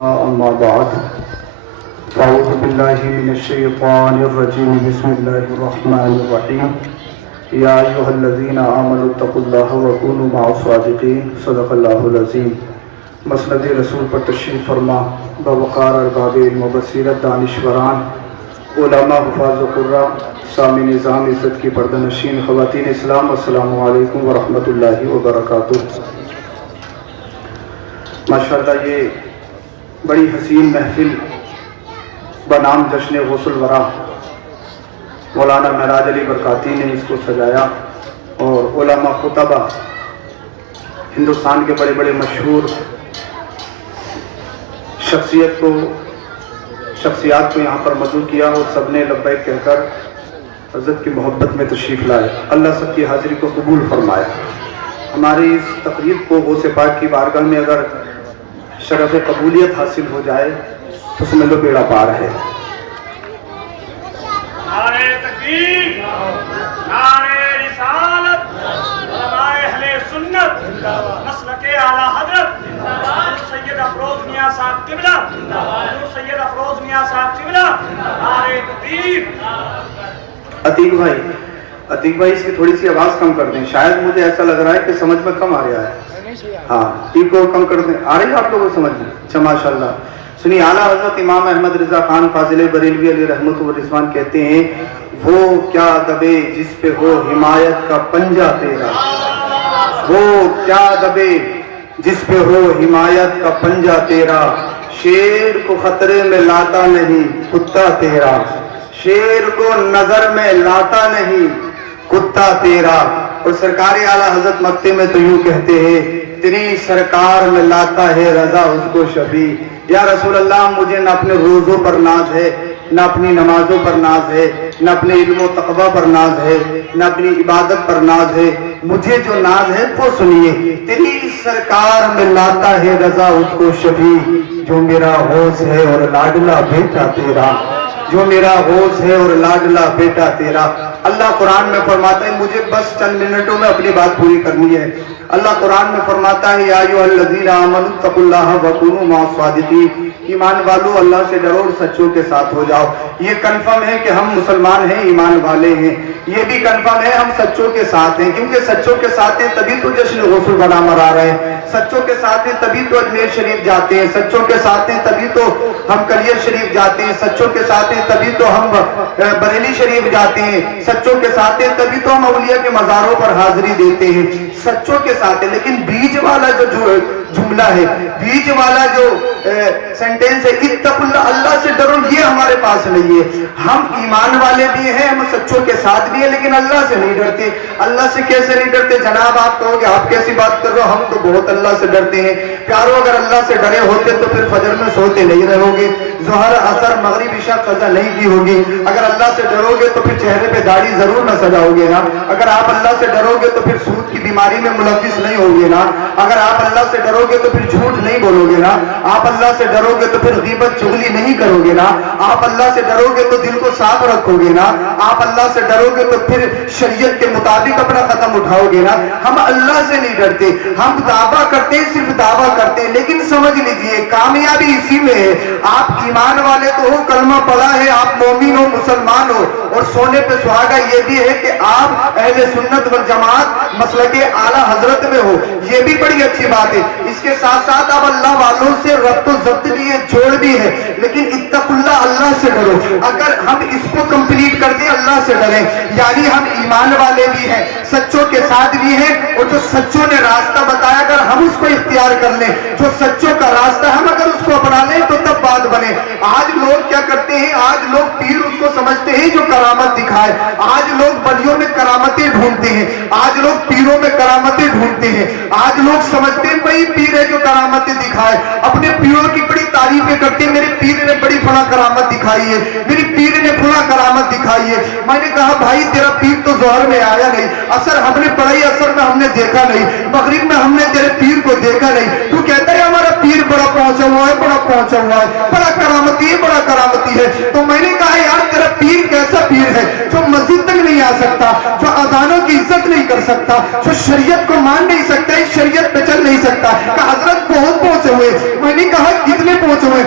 أما بعد فأعوذ بالله من الشيطان الرجيم بسم الله الرحمن الرحيم يا أيها الذين آمنوا اتقوا الله وكونوا مع الصادقين صدق الله العظيم مسند رسول پر تشریف فرما بوقار ارباب علم و بصیرت دانشوران علماء حفاظ و قرہ سامع نظام عزت کی پردہ نشین خواتین اسلام السلام علیکم ورحمۃ اللہ وبرکاتہ۔ ماشاءاللہ یہ بڑی حسین محفل بنام جشن غسل ورا مولانا معراج علی برکاتی نے اس کو سجایا اور علماء خطبہ ہندوستان کے بڑے بڑے مشہور شخصیات کو یہاں پر مدعو کیا اور سب نے لبیک کہہ کر حضرت کی محبت میں تشریف لائے۔ اللہ سب کی حاضری کو قبول فرمائے۔ ہماری اس تقریب کو غوث پاک کی بارگاہ میں اگر شرف قبولیت حاصل ہو جائے تو سمجھ لو بیڑا پار ہے۔ نعرہ تکبیر، نعرہ رسالت، علماء اہل سنت، مسلک اعلیٰ حضرت سید افروز میاں صاحب قبلہ، سید افروز میاں صاحب قبلہ، نعرہ تکبیر۔ عتیق بھائی اس کی تھوڑی سی آواز کم کر دیں، شاید مجھے ایسا لگ رہا ہے کہ سمجھ میں کم آ رہا ہے۔ ہاں ٹھیک کو کم کر دیں، آ رہی ہے آپ لوگوں کو سمجھ میں؟ اچھا ماشاءاللہ۔ سنی اعلیٰ حضرت امام احمد رضا خان فاضل بریلوی علیہ رحمت و رضوان کہتے ہیں وہ کیا دبے جس پہ ہو حمایت کا پنجہ تیرا، وہ کیا دبے جس پہ ہو حمایت کا پنجہ تیرا، شیر کو خطرے میں لاتا نہیں کتا تیرا، شیر کو نظر میں لاتا نہیں کتا تیرا۔ اور سرکار اعلیٰ حضرت مکتے میں تو یوں کہتے ہیں تیری سرکار میں لاتا ہے رضا اس کو شفیع۔ یا رسول اللہ مجھے نہ اپنے روزوں پر ناز ہے، نہ اپنی نمازوں پر ناز ہے، نہ اپنے علم و تقوی پر ناز ہے، نہ اپنی عبادت پر ناز ہے، مجھے جو ناز ہے وہ سنیے، تیری سرکار میں لاتا ہے رضا اس کو شفیع، جو میرا غوث ہے اور لاڈلا بیٹا تیرا، جو میرا غوث ہے اور لاڈلا بیٹا تیرا۔ اللہ قرآن میں فرماتا ہے، مجھے بس چند منٹوں میں اپنی بات پوری کرنی ہے۔ اللہ قرآن میں فرماتا ہے یا ایھا الذین آمنوا اتقوا اللہ وکونوا مع الصادقین، ایمان والو اللہ سے ڈرو اور سچوں کے ساتھ ہو جاؤ۔ یہ کنفرم ہے کہ ہم مسلمان ہیں، ایمان والے ہیں، یہ بھی کنفرم ہے ہم سچوں کے ساتھ ہیں، کیونکہ سچوں کے ساتھ ہیں تبھی تو جشن غسل بنا مرا رہے ہیں، سچوں کے ساتھ ہیں تبھی تو اجمیر شریف جاتے ہیں، سچوں کے ساتھ ہیں تبھی تو ہم کلیت شریف جاتے ہیں، سچوں کے ساتھ ہیں تبھی تو ہم بریلی شریف جاتے ہیں، سچوں کے ساتھ ہیں تبھی تو ہم اولیاء کے مزاروں پر حاضری دیتے ہیں، سچوں کے ساتھ ہیں۔ لیکن بیچ والا جو جملہ ہے، بیچ والا جو سینٹینس ہے اتقوا اللہ، اللہ سے ڈرو، یہ ہمارے پاس نہیں ہے۔ ہم ایمان والے بھی ہیں، ہم سچوں کے ساتھ بھی ہیں، لیکن اللہ سے نہیں ڈرتے۔ اللہ سے کیسے نہیں ڈرتے جناب؟ آپ کہو گے آپ کیسی بات کر رہے ہو، ہم تو بہت اللہ سے ڈرتے ہیں۔ پیارو اگر اللہ سے ڈرے ہوتے تو پھر فجر میں سوتے نہیں رہو گے، ظہر عصر مغرب عشاء قضا نہیں کی ہوگی۔ اگر اللہ سے ڈرو گے تو پھر چہرے پہ داڑھی ضرور نہ سجاؤ گے نا۔ اگر آپ اللہ سے ڈرو گے تو پھر سود کی بیماری میں ملوث نہیں ہوگے نا۔ اگر آپ اللہ سے ڈرو گے تو پھر جھوٹ نہیں بولو گے نا۔ آپ اللہ سے ڈرو گے تو پھر غیبت چغلی نہیں کرو گے نا۔ آپ اللہ سے ڈرو گے تو دل کو صاف رکھو گے نا۔ آپ اللہ سے ڈرو گے تو پھر شریعت کے مطابق اپنا قدم اٹھاؤ گے نا۔ ہم اللہ سے نہیں ڈرتے، ہم دعویٰ کرتے ہیں، صرف دعویٰ کرتے ہیں، لیکن سمجھ لیجئے کامیابی اسی میں ہے۔ آپ ایمان والے تو ہو، کلمہ پڑھا ہے، آپ مومن ہو، مسلمان ہو، اور سونے پہ سہاگا یہ بھی ہے کہ آپ اہل سنت والجماعت مسلک اعلیٰ حضرت میں ہو، یہ بھی بڑی اچھی بات ہے۔ اس کے ساتھ ساتھ آپ اللہ والوں سے ربط و ضبط بھی ہے، جوڑ بھی ہے، لیکن اتقوا اللہ، اللہ سے ڈرو۔ اگر ہم اس کو کمپلیٹ کر دیں اللہ سے ڈریں، یعنی ہم ایمان والے بھی ہیں، سچوں کے ساتھ بھی ہیں، اور جو سچوں نے راستہ بتایا اگر ہم اس کو اختیار کر لیں، جو سچوں کا راستہ ہم اگر اس کو اپنا لیں تو تب بات بنے۔ آج لوگ کیا کرتے ہیں، آج لوگ پیر اس کو سمجھتے ہیں جو کرامت دکھائے، آج لوگ ولیوں میں کرامتیں ڈھونڈتے ہیں، آج لوگ پیروں میں کرامتیں ڈھونڈتے ہیں، آج لوگ سمجھتے ہیں بھائی پیر ہے جو کرامتیں دکھائے، اپنے پیروں کی بڑی تعریفیں کرتے ہیں، میرے پیر نے بڑی فلاں کرامت دکھائی ہے، میری پیر نے فلاں کرامت دکھائی ہے۔ میں نے کہا بھائی تیرا پیر تو ظہر میں آیا نہیں، عصر ہم نے پڑھائی، عصر میں ہم نے دیکھا نہیں، مغرب میں ہم نے تیرے پیر کو دیکھا نہیں، تو کہتا ہے ہمارا پیر بڑا پہنچا ہوا ہے، بڑا پہنچا ہوا ہے، بڑا کرامتی ہے، بڑا کرامتی ہے۔ تو میں نے کہا یار تیرا پیر کیسا پیر ہے جو مسجد تک نہیں آ سکتا، جو اذانوں کی عزت نہیں کر سکتا، جو شریعت کو مان نہیں سکتا، شریعت پہ چل نہیں سکتا؟ کہ حضرت بہت پہنچے ہوئے۔ میں نے کہا کتنے پہنچے ہوئے؟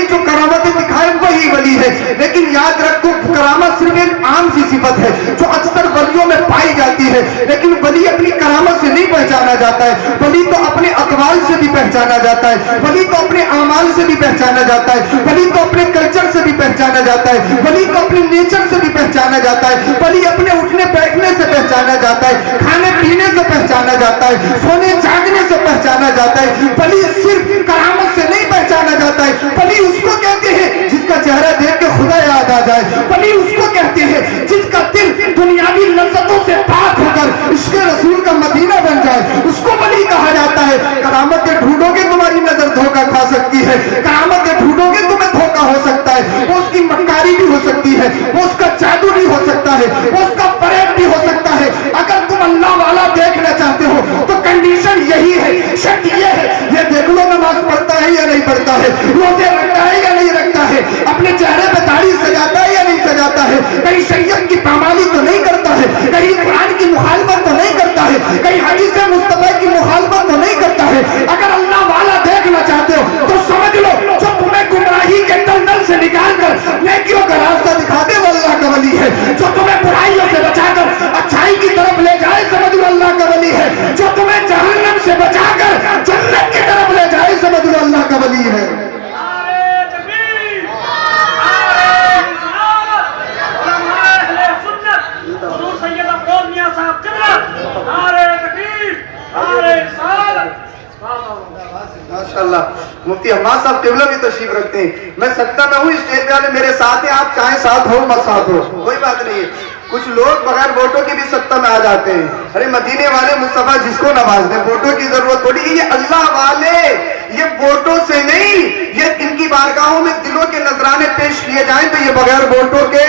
ولی جو کرامتیں دکھائے وہی ولی ہے. لیکن یاد رکھو کرامت صرف ایک عام سی صفت ہے جو اکثر ولیوں میں پائی جاتی ہے, لیکن ولی اپنی کرامت سے نہیں پہچانا جاتا ہے. ولی تو اپنے اقوال سے بھی پہچانا جاتا ہے, ولی تو اپنے اعمال سے بھی پہچانا جاتا ہے, ولی تو اپنے کلچر سے بھی پہچانا جاتا ہے, ولی تو اپنے نیچر سے بھی پہچانا جاتا ہے, ولی اپنے اٹھنے بیٹھنے سے پہچانا جاتا ہے, کھانے پینے سے پہچانا جاتا ہے, سونے جاگنے سے پہچانا جاتا ہے. ولی صرف کرامت سے نہیں پہچانا جاتا ہے. ولی اس کو کہتے ہیں جس کا چہرہ دیکھ کے خدا یاد آ جائے. ولی اس کو کہتے ہیں جس کا دل دنیاوی لذتوں سے پاک ہو کر عشق رسول کا مدینہ بن جائے, اس کو ولی کہا جاتا ہے. کرامتیں ڈھونڈو گے تمہاری نظر دھوکہ کھا سکتی ہے, کرامتیں ڈھونڈو گے تمہیں دھوکہ ہو سکتا ہے. وہ اس کی مکاری بھی ہو سکتی ہے, وہ اس کا جادو بھی ہو سکتا ہے, وہ اس کا فریب بھی ہو سکتا ہے. اگر تم اللہ والا دیکھنا چاہتے ہو تو کنڈیشن یہی ہے, شرط یہ ہے, یہ دیکھ لو نماز پڑھتا ہے یا نہیں پڑھتا ہے, روزے رکھتا ہے یا نہیں رکھتا ہے, اپنے چہرے پہ داڑھی سجاتا ہے یا نہیں سجاتا ہے, کہیں شریعت کی پامالی تو نہیں کرتا ہے, کہیں قرآن کی مخالفت تو نہیں کرتا ہے, کہیں حدیث مصطفیٰ کی مخالفت تو نہیں کرتا ہے. اگر اللہ والا دیکھنا چاہتے ہو تو سمجھ لو جو تمہیں گمراہی کے دلدل سے نکال کر نیکیوں کا راستہ دکھا دے وہ اللہ کا ولی ہے. جو تمہیں برائیوں سے بچا کر اچھائی کی طرف لے جائے سمجھ لو اللہ کا ولی ہے. جو تمہیں جہنم سے بچا کر جنت کی طرف لے جائے سمجھ لو اللہ کا ولی ہے. ماشاءاللہ مفتی حماد صاحب قبلہ بھی تشریف رکھتے ہیں. میں سکتا میں ہوں, اسٹیج پہ والے میرے ساتھ ہیں, آپ چاہیں ساتھ ہو مت ساتھ ہو کوئی بات نہیں ہے. کچھ لوگ بغیر ووٹوں کی بھی سکتا میں آ جاتے ہیں. ارے مدینے والے مصطفیٰ جس کو نواز دیں, ووٹوں کی ضرورت تھوڑی ہے. یہ اللہ والے یہ ووٹوں سے نہیں, یہ ان کی بارگاہوں میں دلوں کے نذرانے پیش کیے جائیں تو یہ بغیر ووٹوں کے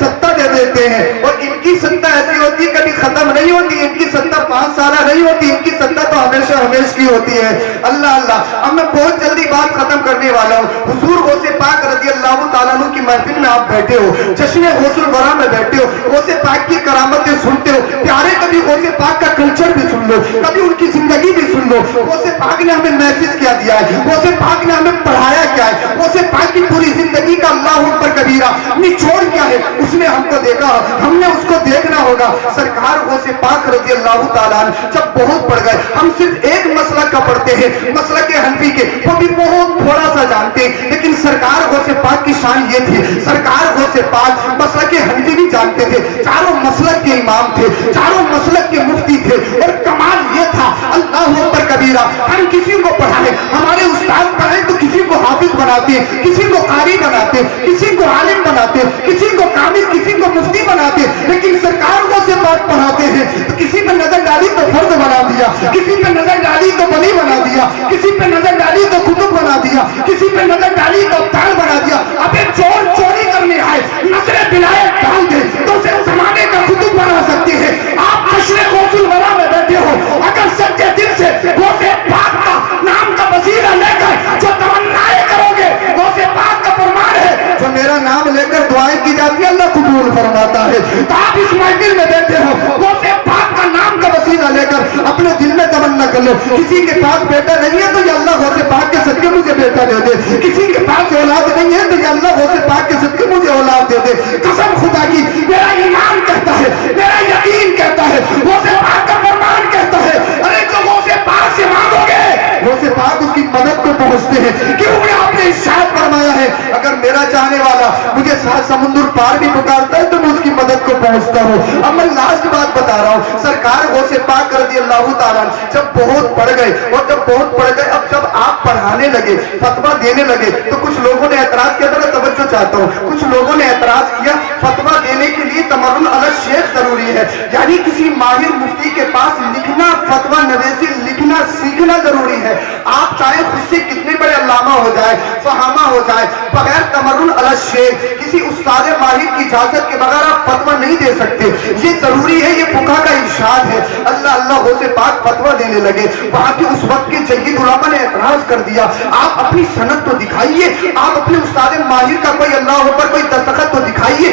ستا دے دیتے ہیں. اور ان کی ستا ایسی ہوتی ہے کبھی ختم نہیں ہوتی, ان کی ستا 5 سالہ نہیں ہوتی, ان کی ستا تو ہمیشہ ہمیش کی ہوتی ہے. اللہ اللہ. اب میں بہت جلدی بات ختم کرنے والا ہوں. حضور غوث پاک رضی اللہ تعالیٰ عنہ کی محفل میں آپ بیٹھے ہو, جشن غوث الورا میں بیٹھے ہو, غوث پاک کی کرامتیں سنتے ہو. پیارے کبھی غوث پاک کا کلچر بھی سن لو, کبھی ان کی زندگی بھی سن لو. غوث پاک نے ہمیں میسج کیا دیا ہے, غوث پاک نے ہمیں پڑھایا کیا ہے, غوث پاک کی پوری زندگی کا اللہ اکبر کبیرہ نچوڑ کیا ہے, اس نے ہم کو دیکھا, ہم نے اس کو دیکھنا ہوگا. سرکار غوث پاک رضی اللہ تعالیٰ عنہ جب بہت پڑھ گئے, ہم صرف ایک مسلک کا پڑھتے ہیں, مسلک حنفی کے, وہ بھی بہت تھوڑا سا جانتے ہیں. لیکن سرکار غوث پاک کی شان یہ تھی, سرکار غوث پاک مسلک حنفی بھی جانتے تھے, چاروں مسلک کے امام تھے, چاروں مسلک کے مفتی تھے. اور کمال یہ تھا اللہ اکبر کبیرہ, ہم کسی کو پڑھائیں, ہمارے استاد پڑھائیں تو کسی کو حافظ بناتے ہیں, کسی کو قاری بناتے ہیں, کسی کو عالم بناتے ہیں, کسی کو کامل, کسی کو مفتی بناتے ہیں. لیکن سرکار کو سے بات پڑھاتے ہیں تو کسی پہ نظر ڈالی تو فرد بنا دیا, کسی پہ نظر ڈالی تو ولی بنا دیا, کسی پہ نظر ڈالی تو کتب بنا دیا, کسی پہ نظر ڈالی تو ابدال بنا دیا. ابے چور چوری کرنے آئے, نظر ولایت ڈال دے تو اسے زمانے کا کتب بنا سکتے ہیں. آپ جشن غوث الورا میں بیٹھے ہو, اگر سچے دل سے غوث پاک کا نام کا وسیلہ لے کر جو تمنائیں کرو گے, غوث پاک کا فرمان ہے جو میرا نام لے کر دعائیں کی جاتی ہے اللہ قبول فرماتا ہے. تو آپ اس محفل میں بیٹھے ہو, غوث پاک کا نام کا وسیلہ لے کر اپنے دل میں تمنا کر لو. کسی کے پاس بیٹا نہیں ہے تو یہ اللہ غوث پاک کے صدقے مجھے بیٹا دے دے, کسی کے پاس اولاد نہیں ہے تو یہ اللہ غوث پاک کے صدقے مجھے اولاد دے دے. قسم خدا کی میرا ایمان کہتا ہے, میرا یقین کہتا ہے, غوث پاک کا فرمان کہتا ہے, ارے جو غوث پاک سے مانگو گے غوث پاک اس کی مدد کو پہنچتے ہیں. کیونکہ آپ نے ارشاد فرمایا ہے اگر میرا چاہنے والا مجھے 7 سمندر پار بھی پکارتا ہے تو میں اس کی مدد کو پہنچتا ہوں. اب میں لاسٹ بات بتا رہا ہوں, سرکار غوث پاک رضی اللہ تعالیٰ جب بہت پڑھ گئے, اور جب بہت پڑھ گئے, اب جب آپ پڑھانے لگے, فتویٰ دینے لگے, تو کچھ لوگوں نے اعتراض کیا. میں توجہ چاہتا ہوں, کچھ لوگوں نے اعتراض کیا فتویٰ دینے کے لیے تمرن علی الشیخ ضروری ہے, یعنی کسی ماہر مفتی کے پاس لکھنا, فتویٰ نویسی لکھنا سیکھنا ضروری ہے. آپ چاہے خود سے کتنے بڑے علامہ ہو جائے, فہامہ ہو جائے, بغیر تمرن علی الشیخ کسی استاد ماہر کی اجازت کے بغیر آپ فتویٰ نہیں دے سکتے. یہ ضروری ہے, یہ فقہ کا ارشاد ہے. اللہ اللہ غوث پاک فتویٰ دینے لگے. وہاں کے اس وقت کے جید علماء نے اعتراض کر دیا, آپ اپنی سند تو دکھائیے, آپ اپنے استاد ماہر کا کوئی اللہ پر کوئی دستخط تو دکھائیے,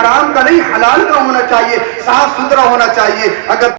حرام کا نہیں حلال کا ہونا چاہیے، صاف ستھرا ہونا چاہیے. اگر